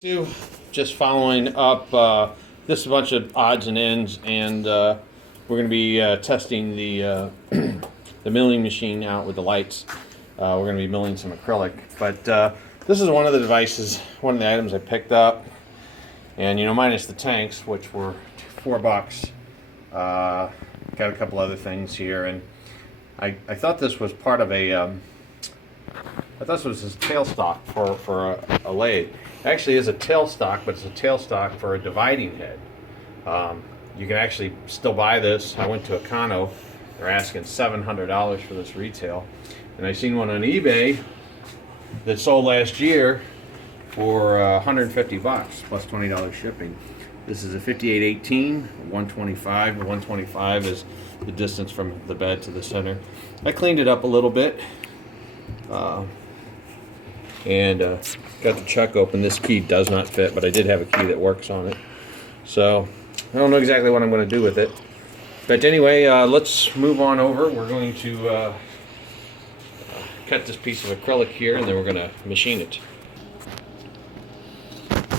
Just following up, this is a bunch of odds and ends, and we're going to be testing the the milling machine out with the lights. We're going to be milling some acrylic, but this is one of the devices, one of the items I picked up, and minus the tanks, which were $4. Got a couple other things here, and I thought this was part of a I thought this was his tailstock for a lathe. It actually is a tailstock, but it's a tailstock for a dividing head. You can actually still buy this. I went to Econo. They're asking $700 for this retail. And I seen one on eBay that sold last year for 150 bucks plus $20 shipping. This is a 5818, 125. 125 is the distance from the bed to the center. I cleaned it up a little bit. And got the chuck open. This key does not fit, but I did have a key that works on it. So I don't know exactly what I'm going to do with it. But anyway, let's move on over. We're going to cut this piece of acrylic here, and then we're going to machine it.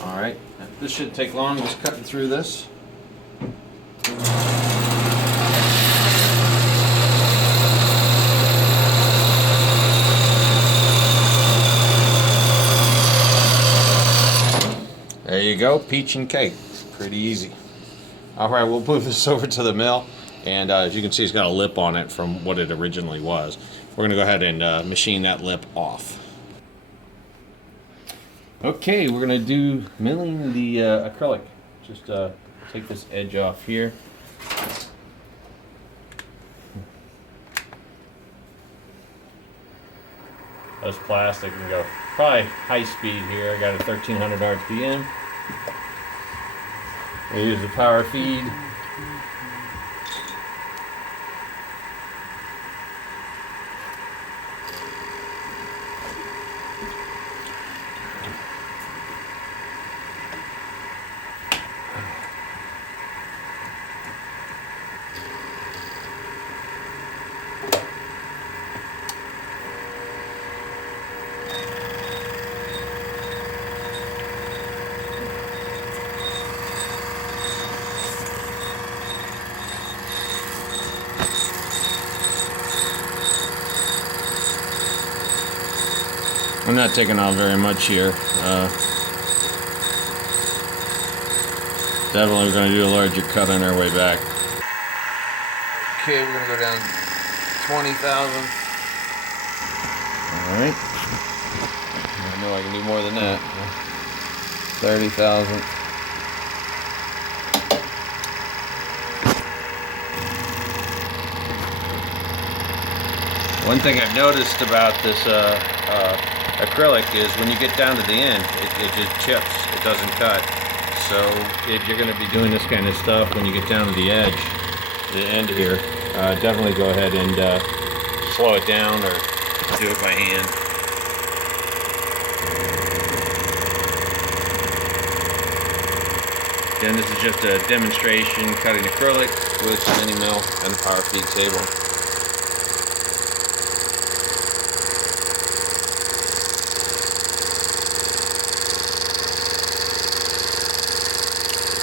All right, this shouldn't take long. Just cutting through this. There you go, peach and cake. Pretty easy. All right, we'll move this over to the mill, and as you can see, it's got a lip on it from what it originally was. We're going to go ahead and machine that lip off. Okay, we're going to do milling the acrylic. Just take this edge off here. That's plastic. We go probably high speed here. I got a 1300 RPM. I use the power feed. I'm not taking out very much here. Definitely going to do a larger cut on our way back. Okay, we're going to go down 20,000. Alright. I know I can do more than that. 30,000. One thing I've noticed about this acrylic is when you get down to the end, it just chips. It doesn't cut. So if you're going to be doing this kind of stuff when you get down to the edge, the end here, definitely go ahead and slow it down or do it by hand. Again, this is just a demonstration cutting acrylic with the mini mill and the power feed table.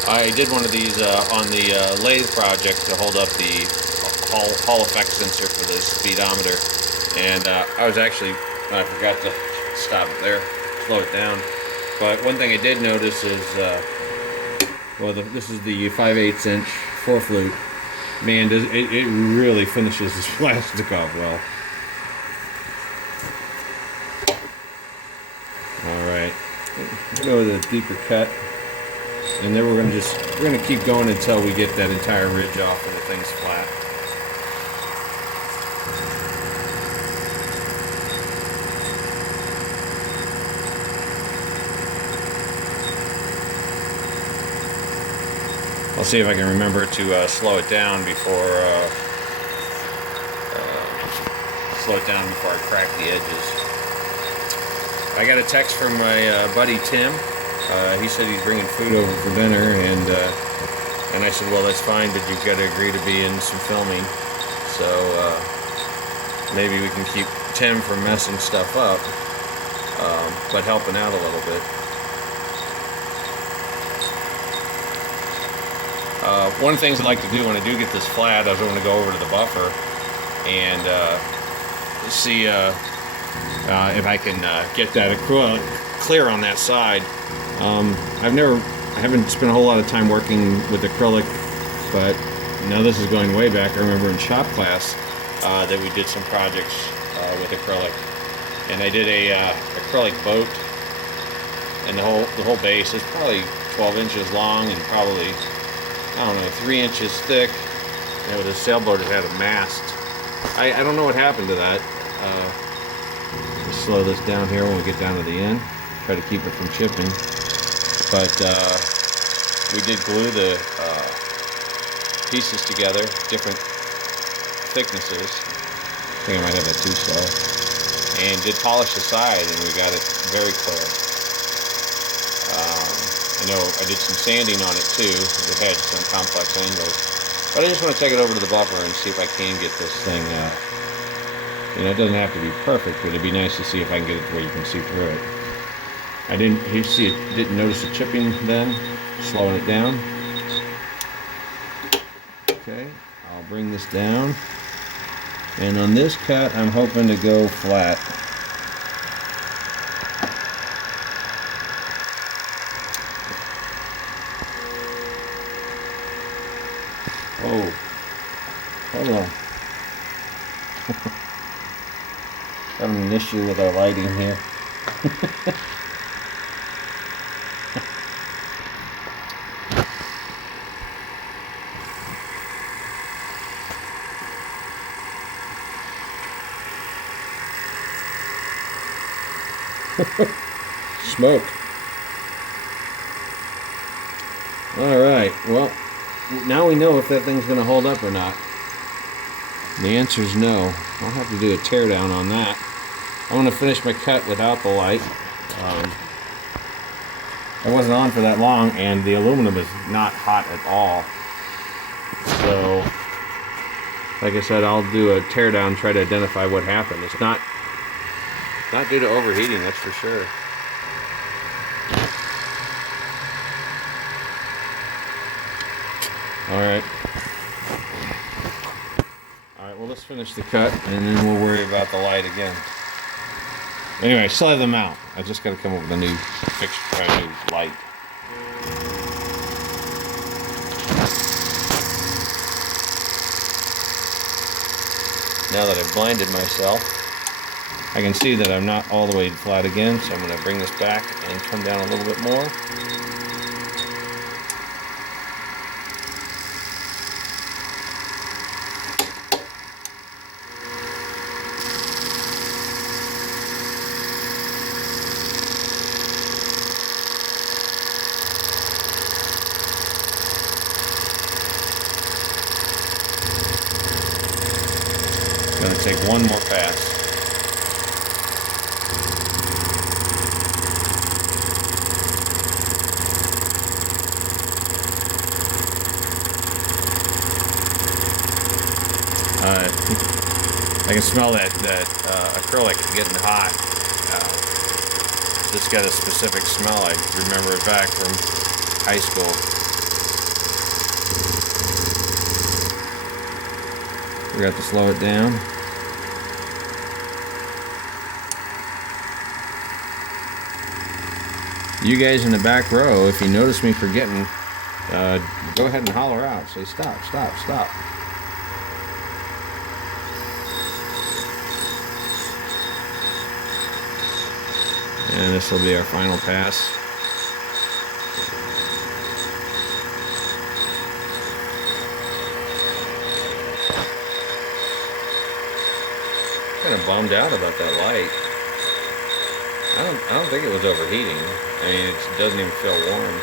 I did one of these on the lathe project to hold up the Hall effect sensor for the speedometer, and I forgot to stop it there, slow it down. But one thing I did notice is, this is the 5/8 inch 4 flute. Man, it really finishes this plastic off well. All right, go with a deeper cut. And then we're gonna keep going until we get that entire ridge off and the thing's flat. I'll see if I can remember to slow it down before I crack the edges. I got a text from my buddy Tim. He said he's bringing food over for dinner, and I said, well, that's fine, but you've got to agree to be in some filming. So maybe we can keep Tim from messing stuff up, but helping out a little bit. One of the things I like to do when I do get this flat, I was going to go over to the buffer and see if I can get that acrylic clear on that side. I haven't spent a whole lot of time working with acrylic, but now this is going way back. I remember in shop class that we did some projects with acrylic, and I did a acrylic boat, and the whole base is probably 12 inches long and probably, I don't know, 3 inches thick. And with a sailboat, it had a mast. I don't know what happened to that. Just slow this down here when we get down to the end. Try to keep it from chipping. But we did glue the pieces together, different thicknesses. I think I might have that too slow. And did polish the side, and we got it very clear. I know I did some sanding on it too. It had some complex angles. But I just want to take it over to the buffer and see if I can get this thing, it doesn't have to be perfect, but it'd be nice to see if I can get it to where you can see through it. Didn't notice the chipping then, slowing it down. Okay, I'll bring this down. And on this cut, I'm hoping to go flat. Oh, hold on. Having an issue with our lighting here. Smoke. All right, well, now we know if that thing's going to hold up or not. The answer is no. I'll have to do a teardown on that. I'm going to finish my cut without the light. It wasn't on for that long, and the aluminum is not hot at all. So, like I said, I'll do a teardown, try to identify what happened. It's not due to overheating, that's for sure. Alright, well, let's finish the cut and then we'll worry about the light again. Anyway, still have them out. I just got to come up with a new fixture, a new light. Now that I've blinded myself, I can see that I'm not all the way flat again, so I'm going to bring this back and come down a little bit more. Going to take one more pass. I can smell that acrylic getting hot. It's got a specific smell. I remember it back from high school. Forgot to slow it down. You guys in the back row, if you notice me forgetting, go ahead and holler out. Say stop, stop, stop. And this will be our final pass. Kind of bummed out about that light. I don't think it was overheating. I mean, it doesn't even feel warm.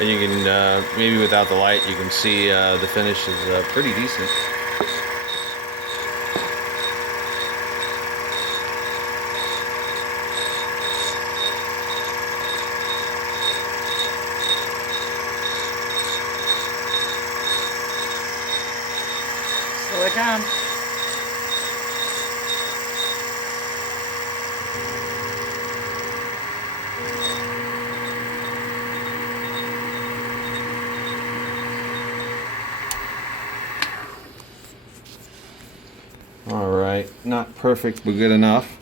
And you can, maybe without the light, you can see the finish is pretty decent. they come. All right, not perfect, but good enough.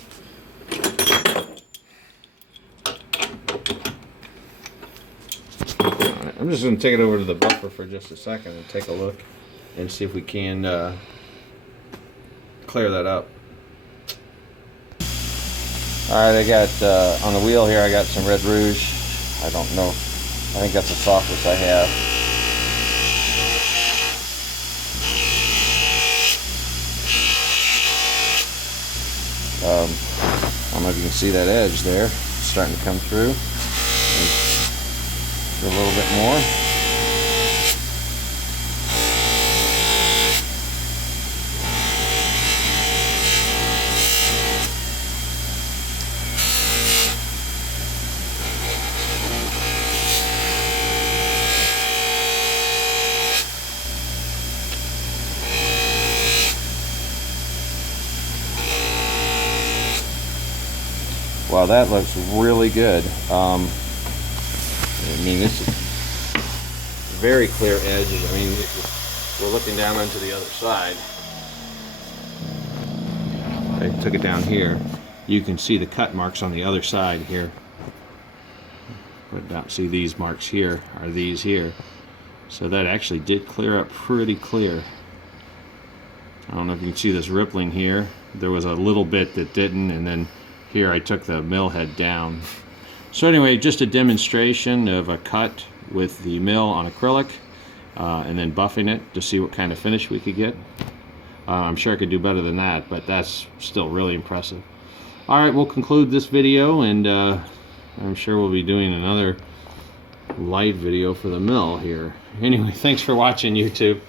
All right, I'm just going to take it over to the buffer for just a second and take a look and see if we can clear that up. All right, I got on the wheel here, I got some red rouge. I don't know. I think that's the softest I have. I don't know if you can see that edge there. It's starting to come through. A little bit more. Wow, that looks really good. I mean, this is very clear edges. I mean, we're looking down onto the other side. I took it down here. You can see the cut marks on the other side here. But now, see these marks here are these here. So that actually did clear up pretty clear. I don't know if you can see this rippling here. There was a little bit that didn't, and then here I took the mill head down. So anyway, just a demonstration of a cut with the mill on acrylic and then buffing it to see what kind of finish we could get. I'm sure I could do better than that, but that's still really impressive. Alright, we'll conclude this video, and I'm sure we'll be doing another light video for the mill here. Anyway, thanks for watching, YouTube.